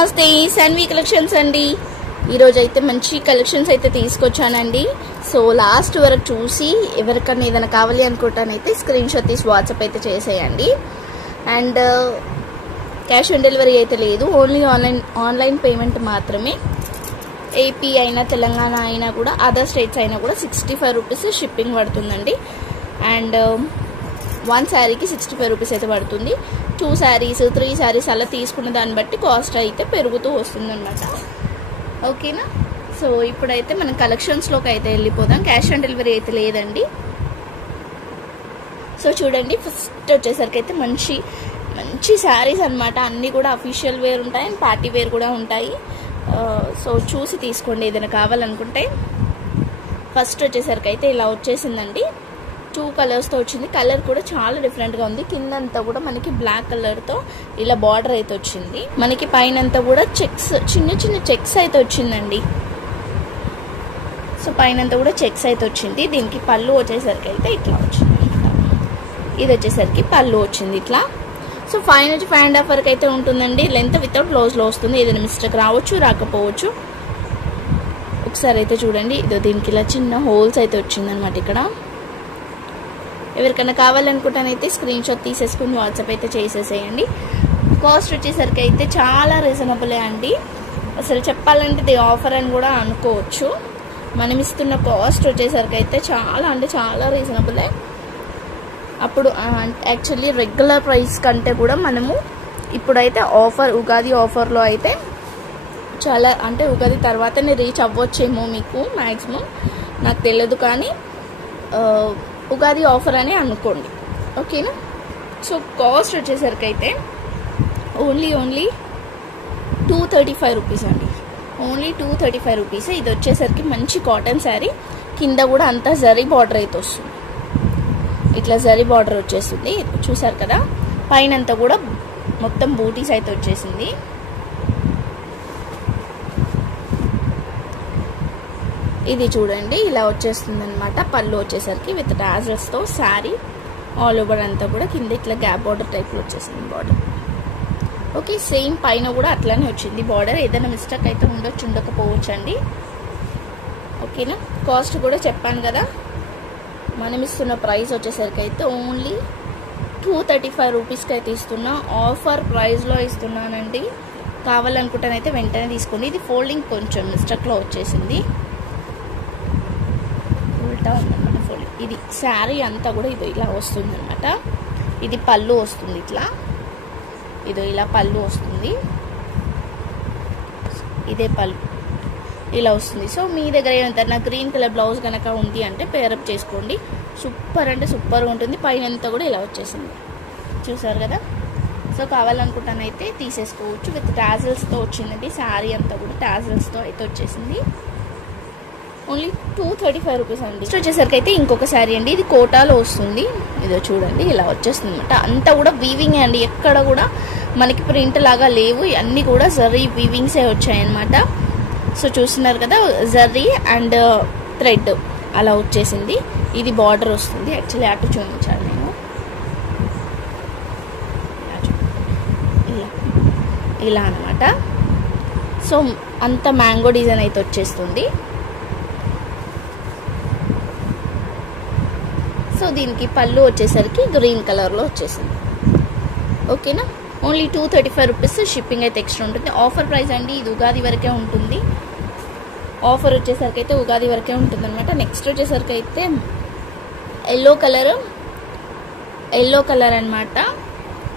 నమస్తే సన్వి కలెక్షన్స్ అండి. ఈరోజు అయితే మంచి కలెక్షన్స్ అయితే తీసుకొచ్చానండి. సో లాస్ట్ వరకు చూసి ఎవరికన్నా ఏదైనా కావాలి అనుకుంటానైతే స్క్రీన్ షాట్ తీసి వాట్సాప్ అయితే చేసేయండి. అండ్ క్యాష్ ఆన్ డెలివరీ అయితే లేదు, ఓన్లీ ఆన్లైన్ పేమెంట్ మాత్రమే. ఏపీ అయినా తెలంగాణ అయినా కూడా అదర్ స్టేట్స్ అయినా కూడా 65 రూపీస్ షిప్పింగ్ పడుతుందండి. అండ్ 1 శారీకి 65 రూపీస్ అయితే పడుతుంది. 2 శారీస్ 3 శారీస్ అలా తీసుకున్న దాన్ని బట్టి కాస్ట్ అయితే పెరుగుతూ వస్తుంది అనమాట. ఓకేనా? సో ఇప్పుడైతే మనం కలెక్షన్స్లోకి అయితే వెళ్ళిపోదాం. క్యాష్ ఆన్ డెలివరీ అయితే లేదండి. సో చూడండి, ఫస్ట్ వచ్చేసరికి అయితే మంచి మంచి శారీస్ అనమాట. అన్నీ కూడా అఫీషియల్ వేర్ ఉంటాయి అండ్ పార్టీ వేర్ కూడా ఉంటాయి. సో చూసి తీసుకోండి ఏదైనా కావాలనుకుంటే. ఫస్ట్ వచ్చేసరికి అయితే ఇలా వచ్చేసిందండి. 2 కలర్స్తో వచ్చింది. కలర్ కూడా చాలా డిఫరెంట్గా ఉంది. కిందంతా కూడా మనకి బ్లాక్ కలర్తో ఇలా బార్డర్ అయితే వచ్చింది. మనకి పైన అంతా కూడా చెక్స్, చిన్న చిన్న చెక్స్ అయితే వచ్చిందండి. సో పైన అంతా కూడా చెక్స్ అయితే వచ్చింది. దీనికి పళ్ళు వచ్చేసరికి అయితే ఇట్లా వచ్చింది. ఇది వచ్చేసరికి పళ్ళు వచ్చింది ఇట్లా. సో 5 నుంచి 5.5 వరకు అయితే ఉంటుందండి. లెంత్ వితౌట్ బ్లౌజ్లో వస్తుంది. ఏదైనా మిస్టేక్ రావచ్చు, రాకపోవచ్చు. ఒకసారి అయితే చూడండి, ఇదో దీనికి ఇలా చిన్న హోల్స్ అయితే వచ్చిందనమాట ఇక్కడ. ఎవరికైనా కావాలనుకుంటానైతే స్క్రీన్ షాట్ తీసేసుకుని వాట్సాప్ అయితే చేసేసేయండి. కాస్ట్ వచ్చేసరికి అయితే చాలా రీజనబులే అండి. అసలు చెప్పాలంటే ఇది ఆఫర్ అని కూడా అనుకోవచ్చు. మనం ఇస్తున్న కాస్ట్ వచ్చేసరికి అయితే చాలా అంటే చాలా రీజనబులే. అప్పుడు యాక్చువల్లీ రెగ్యులర్ ప్రైస్ కంటే కూడా మనము ఇప్పుడైతే ఆఫర్, ఉగాది ఆఫర్లో అయితే చాలా, అంటే ఉగాది తర్వాతనే రీచ్ అవ్వచ్చేమో మీకు మ్యాక్సిమం, నాకు తెలియదు, కానీ ఉగాది ఆఫర్ అని అనుకోండి. ఓకేనా? సో కాస్ట్ వచ్చేసరికి అయితే ఓన్లీ 235 రూపీస్ అండి. Only 235 rupees. ఇది వచ్చేసరికి మంచి కాటన్ శారీ. కింద కూడా అంతా జరీ బార్డర్ అయితే వస్తుంది. ఇట్లా జరీ బార్డర్ వచ్చేస్తుంది, చూసారు కదా. పైన అంతా కూడా మొత్తం బూటీస్ అయితే వచ్చేసింది. ఇది చూడండి, ఇలా వచ్చేస్తుంది అనమాట. పళ్ళు వచ్చేసరికి విత్ టాజల్స్తో శారీ ఆల్ ఓవర్ అంతా కూడా కింద ఇట్లా గ్యాప్ బార్డర్ టైప్లో వచ్చేసింది బార్డర్. ఓకే, సేమ్ పైన కూడా అట్లానే వచ్చింది బార్డర్. ఏదైనా మిస్టేక్ అయితే ఉండొచ్చు, ఉండకపోవచ్చు అండి. ఓకేనా? కాస్ట్ కూడా చెప్పాను కదా. మనం ఇస్తున్న ప్రైస్ వచ్చేసరికి అయితే ఓన్లీ 235 రూపీస్కి అయితే ఇస్తున్నా. ఆఫర్ ప్రైస్లో ఇస్తున్నానండి. కావాలనుకుంటానైతే వెంటనే తీసుకోండి. ఇది ఫోల్డింగ్ కొంచెం మిస్టేక్లో వచ్చేసింది, ఉల్టా ఉందన్నమాట ఫోల్డింగ్. ఇది శారీ అంతా కూడా ఇది ఇలా వస్తుంది అనమాట. ఇది పళ్ళు వస్తుంది ఇట్లా, ఇదో ఇలా పళ్ళు వస్తుంది. ఇదే పళ్ళు ఇలా వస్తుంది. సో మీ దగ్గర ఏమంటారు, నా గ్రీన్ కలర్ బ్లౌజ్ కనుక ఉంది అంటే పేరప్ చేసుకోండి. సూపర్ అంటే సూపర్గా ఉంటుంది. పైన అంతా కూడా ఇలా వచ్చేసింది, చూసారు కదా. సో కావాలనుకుంటానైతే తీసేసుకోవచ్చు. విత్ టాజల్స్తో వచ్చింది శారీ అంతా కూడా, టాజల్స్తో అయితే వచ్చేసింది. ఓన్లీ 235 రూపీస్ అండి. నెక్స్ట్ వచ్చేసరికి అయితే ఇంకొక శారీ అండి. ఇది కోటాలో వస్తుంది. ఇదో చూడండి, ఇలా వచ్చేస్తుంది అనమాట. అంతా కూడా వీవింగ్ అండి. ఎక్కడ కూడా మనకి ప్రింట్ లాగా లేవు, అన్నీ కూడా జరీ వీవింగ్సే వచ్చాయన్నమాట. సో చూస్తున్నారు కదా, జరీ అండ్ థ్రెడ్ అలా వచ్చేసింది. ఇది బార్డర్ వస్తుంది. యాక్చువల్లీ అటు చూపించాను నేను. ఇలా అనమాట. సో అంత మ్యాంగో డిజైన్ అయితే వచ్చేస్తుంది. సో దీనికి పళ్ళు వచ్చేసరికి గ్రీన్ కలర్లో వచ్చేసింది. ఓకేనా? Only 235 rupees. షిప్పింగ్ అయితే ఎక్స్ట్రా ఉంటుంది. ఆఫర్ ప్రైస్ అండి. ఇది ఉగాది వరకే ఉంటుంది. ఆఫర్ వచ్చేసరికి అయితే ఉగాది వరకే ఉంటుంది అనమాట. నెక్స్ట్ వచ్చేసరికి అయితే ఎల్లో కలర్ అనమాట.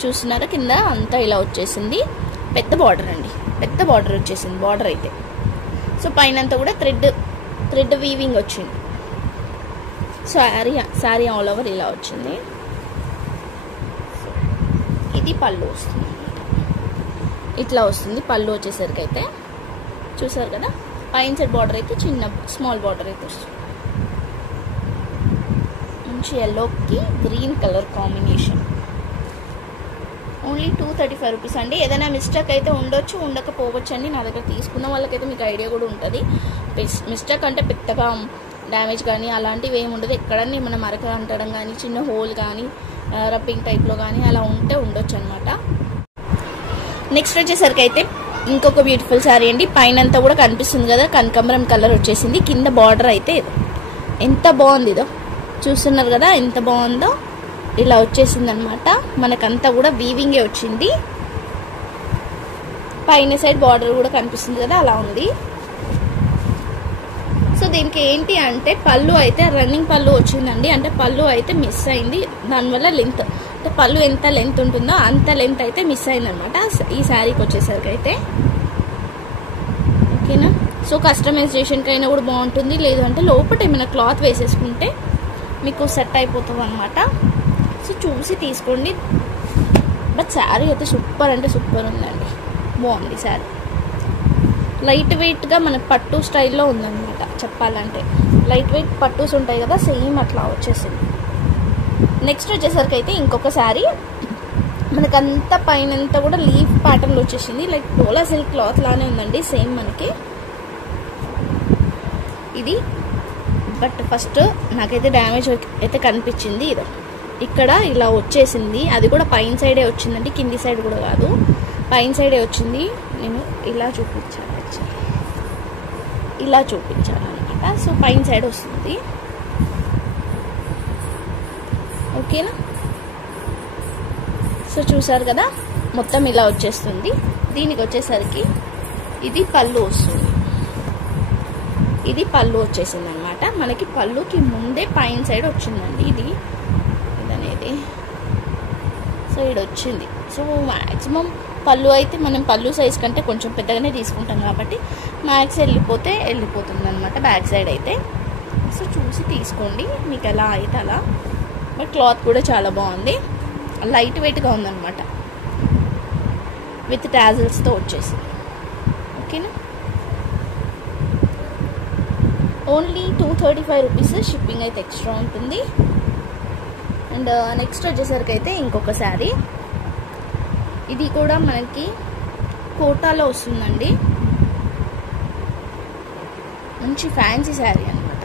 చూస్తున్నారా, కింద అంతా ఇలా వచ్చేసింది. పెద్ద బార్డర్ అండి, పెద్ద బార్డర్ వచ్చేసింది బార్డర్ అయితే. సో పైన అంతా కూడా థ్రెడ్ వీవింగ్ వచ్చింది. శారీ ఆల్ ఓవర్ ఇలా వచ్చింది. ఇది పళ్ళు వస్తుంది, ఇట్లా వస్తుంది పళ్ళు వచ్చేసరికి అయితే. చూసారు కదా, పైన సైడ్ బార్డర్ అయితే చిన్న స్మాల్ బార్డర్ అయితే వస్తుంది. మంచి ఎల్లోకి green colour combination. Only 235 rupees అండి. ఏదైనా మిస్టేక్ అయితే ఉండొచ్చు, ఉండకపోవచ్చు అండి. నా దగ్గర తీసుకున్న వాళ్ళకైతే మీకు ఐడియా కూడా ఉంటుంది. మిస్టేక్ అంటే పెద్దగా డ్యామేజ్ కానీ అలాంటివి ఏమి ఉండదు. ఎక్కడన్నా మన మరక అంటడం కానీ, చిన్న హోల్ కానీ, రబ్బింగ్ టైప్లో కానీ అలా ఉంటే ఉండొచ్చు అనమాట. నెక్స్ట్ వచ్చేసరికి అయితే ఇంకొక బ్యూటిఫుల్ శారీ అండి. పైన అంతా కూడా కనిపిస్తుంది కదా, కనకాంబరం కలర్ వచ్చేసింది. కింద బార్డర్ అయితే ఎంత బాగుంది, ఇదో చూస్తున్నారు కదా ఎంత బాగుందో. ఇలా వచ్చేసింది అనమాట. మనకంతా కూడా వీవింగే వచ్చింది. పైన సైడ్ బార్డర్ కూడా కనిపిస్తుంది కదా, అలా ఉంది. సో దీనికి ఏంటి అంటే పళ్ళు అయితే రన్నింగ్ పళ్ళు వచ్చిందండి. అంటే పళ్ళు అయితే మిస్ అయింది, దానివల్ల లెంత్ అంటే పళ్ళు ఎంత లెంత్ ఉంటుందో అంత లెంత్ అయితే మిస్ అయింది అనమాట ఈ శారీకి వచ్చేసరికి అయితే. ఓకేనా. సో కస్టమైజేషన్కి అయినా కూడా బాగుంటుంది, లేదు అంటే లోపల ఏమైనా క్లాత్ వేసేసుకుంటే మీకు సెట్ అయిపోతుంది అనమాట. సో చూసి తీసుకోండి. బట్ శారీ అయితే సూపర్ అంటే సూపర్ ఉందండి, బాగుంది శారీ. లైట్ వెయిట్గా మనకు పట్టు స్టైల్లో ఉందన్నమాట చెప్పాలంటే. లైట్ వెయిట్ పట్టూస్ ఉంటాయి కదా, సేమ్ అట్లా వచ్చేసింది. నెక్స్ట్ వచ్చేసరికి అయితే ఇంకొక శారీ మనకంతా పైనంతా కూడా లీఫ్ ప్యాటర్న్లో వచ్చేసింది. లైక్ డోలా సిల్క్ క్లాత్ లానే ఉందండి సేమ్ మనకి ఇది. బట్ ఫస్ట్ నాకైతే డ్యామేజ్ అయితే కనిపించింది. ఇది ఇక్కడ ఇలా వచ్చేసింది, అది కూడా పైన సైడే వచ్చిందండి, కింది సైడ్ కూడా కాదు, పైన సైడే వచ్చింది. నేను ఇలా చూపించాను యాక్చువల్లీ, ఇలా చూపించాను అనమాట. సో పైన సైడ్ వస్తుంది. ఓకేనా. సో చూసారు కదా మొత్తం ఇలా వచ్చేస్తుంది. దీనికి వచ్చేసరికి ఇది పళ్ళు వస్తుంది, ఇది పళ్ళు వచ్చేసింది అనమాట. మనకి పళ్ళుకి ముందే పైన సైడ్ వచ్చిందండి ఇది అనేది. సో ఇది వచ్చింది. సో మ్యాక్సిమం పళ్ళు అయితే మనం పళ్ళు సైజ్ కంటే కొంచెం పెద్దగానే తీసుకుంటాం కాబట్టి మ్యాక్స్ వెళ్ళిపోతుంది అనమాట బ్యాక్ సైడ్ అయితే. సో చూసి తీసుకోండి మీకు ఎలా అయితే అలా. బట్ క్లాత్ కూడా చాలా బాగుంది, లైట్ వెయిట్గా ఉందన్నమాట, విత్ టాజిల్స్తో వచ్చేసి. ఓకేనా. ఓన్లీ 235 రూపీస్, షిప్పింగ్ అయితే ఎక్స్ట్రా ఉంటుంది. అండ్ నెక్స్ట్ వచ్చేసరికి అయితే ఇంకొక శారీ, ఇది కూడా మనకి కోటాలో వస్తుందండి. మంచి ఫ్యాన్సీ శారీ అనమాట,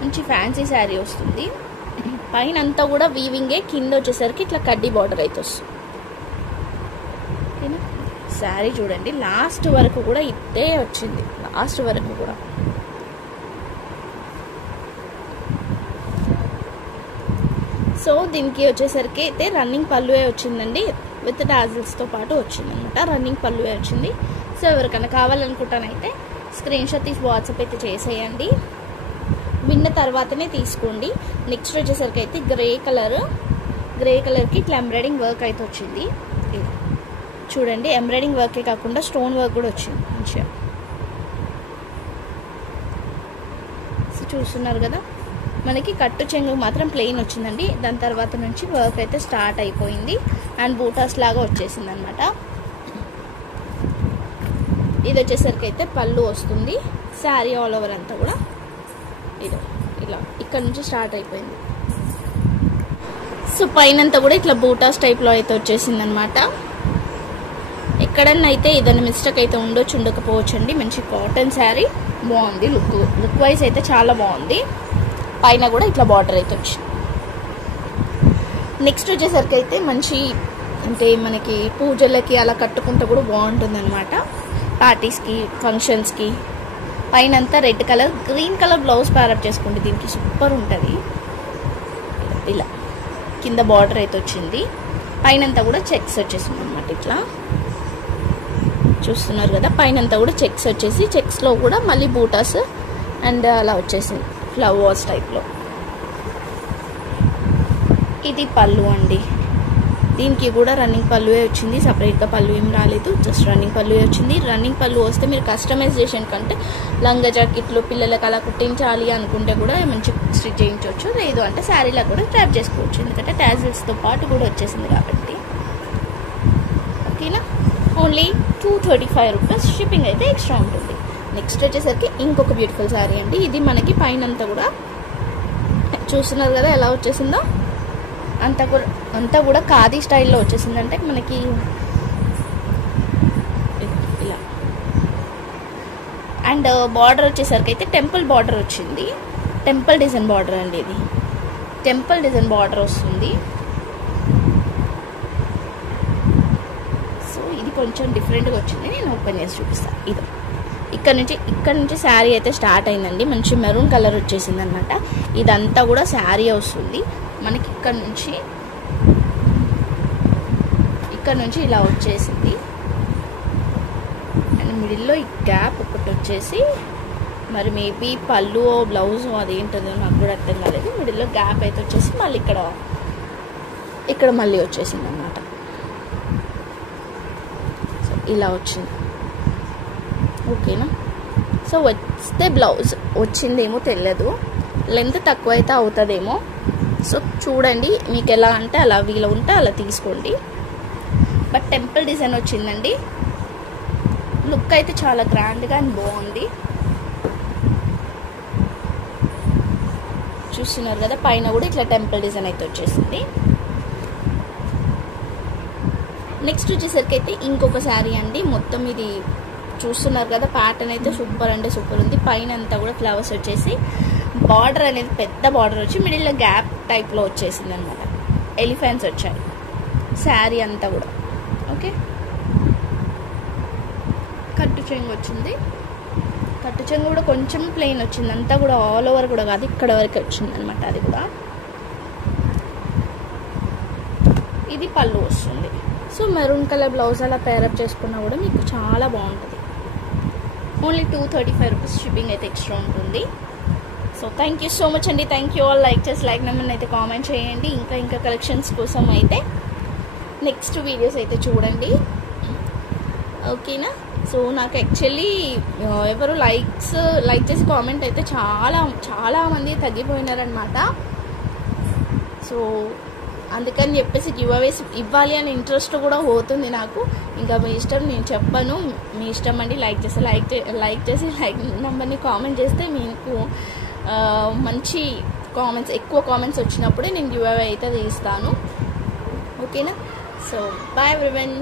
మంచి ఫ్యాన్సీ శారీ వస్తుంది. పైన అంతా కూడా వీవింగే, కింద వచ్చేసరికి ఇట్లా కడ్డీ బార్డర్ అయితే వస్తుంది. ఓకేనా. శారీ చూడండి లాస్ట్ వరకు కూడా ఇట్టే వచ్చింది, లాస్ట్ వరకు కూడా. సో దీనికి వచ్చేసరికి అయితే రన్నింగ్ పళ్ళువే వచ్చిందండి, విత్ టాజిల్స్తో పాటు వచ్చింది అనమాట. రన్నింగ్ పళ్ళువే వచ్చింది. సో ఎవరికైనా కావాలనుకుంటానైతే స్క్రీన్ షాట్ తీసి వాట్సాప్ అయితే చేసేయండి, విన్న తర్వాతనే తీసుకోండి. నెక్స్ట్ వచ్చేసరికి అయితే గ్రే కలర్కి ఇట్లా ఎంబ్రాయిడింగ్ వర్క్ అయితే వచ్చింది. చూడండి ఎంబ్రాయిడింగ్ వర్కే కాకుండా స్టోన్ వర్క్ కూడా వచ్చింది మంచిగా. సో చూస్తున్నారు కదా మనకి కట్టు చెంగు మాత్రం ప్లెయిన్ వచ్చిందండి, దాని తర్వాత నుంచి వర్క్ అయితే స్టార్ట్ అయిపోయింది అండ్ బూటాస్ లాగా వచ్చేసింది అనమాట. ఇది వచ్చేసరికి అయితే పళ్ళు వస్తుంది. శారీ ఆల్ ఓవర్ అంతా కూడా ఇది ఇలా ఇక్కడ నుంచి స్టార్ట్ అయిపోయింది. సో పైనంతా కూడా ఇట్లా బూటాస్ టైప్లో అయితే వచ్చేసింది అనమాట. ఎక్కడన్నా అయితే ఏదైనా మిస్టేక్ అయితే ఉండకపోవచ్చు అండి. మంచి కాటన్ శారీ, బాగుంది, లుక్ వైజ్ అయితే చాలా బాగుంది. పైన కూడా ఇట్లా బార్డర్ అయితే వచ్చింది. నెక్స్ట్ వచ్చేసరికి అయితే మంచి అంటే మనకి పూజలకి అలా కట్టుకుంటే కూడా బాగుంటుంది అనమాట, పార్టీస్కి ఫంక్షన్స్కి. పైన అంతా red colour green colour blouse pair up చేసుకోండి, దీనికి సూపర్ ఉంటుంది. ఇలా కింద బార్డర్ అయితే వచ్చింది, పైన అంతా కూడా చెక్స్ వచ్చేసింది అనమాట. ఇట్లా చూస్తున్నారు కదా పైన అంతా కూడా చెక్స్ వచ్చేసి, చెక్స్లో కూడా మళ్ళీ బూటాస్ అండ్ అలా వచ్చేసింది ఫ్లవర్స్ టైప్లో. ఇది పళ్ళు అండి, దీనికి కూడా రన్నింగ్ పళ్ళువే వచ్చింది, సపరేట్గా పళ్ళు ఏం రాలేదు, జస్ట్ రన్నింగ్ పళ్ళువే వచ్చింది. రన్నింగ్ పళ్ళు వస్తే మీరు కస్టమైజేషన్ కంటే లంగా జాకెట్లు పిల్లలకు అలా కుట్టించాలి అనుకుంటే కూడా మంచి స్టిచ్ చేయించవచ్చు, లేదు అంటే శారీలా కూడా ట్రాప్ చేసుకోవచ్చు, ఎందుకంటే టాజిల్స్తో పాటు కూడా వచ్చేసింది కాబట్టి. ఓకేనా. ఓన్లీ 235 రూపీస్, షిప్పింగ్ అయితే ఎక్స్ట్రా ఉంటుంది. నెక్స్ట్ వచ్చేసరికి ఇంకొక బ్యూటిఫుల్ శారీ అండి. ఇది మనకి పైన అంతా కూడా చూస్తున్నారు కదా ఎలా వచ్చేసిందో, అంతా కూడా ఖాదీ స్టైల్లో వచ్చేసింది. అంటే మనకి ఇలా అండ్ బార్డర్ వచ్చేసరికి అయితే టెంపుల్ బార్డర్ వచ్చింది, టెంపుల్ డిజైన్ బార్డర్ అండి. ఇది టెంపుల్ డిజైన్ బార్డర్ వస్తుంది. సో ఇది కొంచెం డిఫరెంట్గా వచ్చింది. నేను ఓపెన్ చేసి చూపిస్తాను. ఇది ఇక్కడ నుంచి శారీ అయితే స్టార్ట్ అయిందండి. మంచి మెరూన్ కలర్ వచ్చేసింది అనమాట. ఇదంతా కూడా శారీ వస్తుంది మనకి. ఇక్కడ నుంచి ఇలా వచ్చేసింది. అండ్ మిడిల్లో ఈ గ్యాప్ ఒకటి వచ్చేసి, మరి మేబీ పళ్ళు బ్లౌజ్ అదేంటదో నాకు కూడా అర్థం కాలేదు. మిడిల్లో గ్యాప్ అయితే వచ్చేసి మళ్ళీ ఇక్కడ మళ్ళీ వచ్చేసింది అన్నమాట. సో ఇలా వచ్చింది. ఓకేనా. సో వస్తే బ్లౌజ్ వచ్చిందేమో తెలియదు, లెంత్ తక్కువ అయితే అవుతుందేమో. సో చూడండి, మీకు ఎలా అంటే అలా వీలు ఉంటే అలా తీసుకోండి. బట్ టెంపుల్ డిజైన్ వచ్చిందండి. లుక్ అయితే చాలా గ్రాండ్గా అండ్ బాగుంది. చూస్తున్నారు కదా, పైన కూడా ఇట్లా టెంపుల్ డిజైన్ అయితే వచ్చేసింది. నెక్స్ట్ వచ్చేసరికి అయితే ఇంకొక శారీ అండి. మొత్తం ఇది చూస్తున్నారు కదా, ప్యాటర్న్ అయితే సూపర్ అంటే సూపర్ ఉంది. పైన అంతా కూడా ఫ్లవర్స్ వచ్చేసి, బార్డర్ అనేది పెద్ద బార్డర్ వచ్చి మిడిల్లో గ్యాప్ టైప్లో వచ్చేసింది అనమాట. ఎలిఫెంట్స్ వచ్చాయి శారీ అంతా కూడా. ఓకే, కట్టు చెంగు వచ్చింది. కట్టు చెంగు కూడా కొంచెం ప్లెయిన్ వచ్చింది, అంతా కూడా ఆల్ ఓవర్ కూడా కాదు, ఇక్కడ వరకు వచ్చింది అనమాట. అది కూడా ఇది పళ్ళు వస్తుంది. సో మెరూన్ కలర్ బ్లౌజ్ అలా పేరప్ చేసుకున్నా కూడా మీకు చాలా బాగుంటుంది. ఓన్లీ 235 రూపీస్ షిప్పింగ్ అయితే ఎక్స్ట్రా ఉంటుంది. So thank you so much అండి. Thank you all. లైక్ నెంబర్ని అయితే కామెంట్ చేయండి. ఇంకా కలెక్షన్స్ కోసం అయితే నెక్స్ట్ వీడియోస్ అయితే చూడండి. ఓకేనా. సో నాకు యాక్చువల్లీ ఎవరు లైక్ చేసి కామెంట్ అయితే చాలా మంది తగ్గిపోయినారనమాట. సో అందుకని చెప్పేసి గివ్ అవేస్ ఇవ్వాలి అని ఇంట్రెస్ట్ కూడా పోతుంది నాకు. ఇంకా మీ ఇష్టం, నేను చెప్పను, మీ ఇష్టం అండి. లైక్ చేసి లైక్ నెంబర్ని కామెంట్ చేస్తే మీకు మంచి కామెంట్స్, ఎక్కువ కామెంట్స్ వచ్చినప్పుడే నేను గివ్ అవే అయితే తీస్తాను. ఓకేనా. So bye everyone.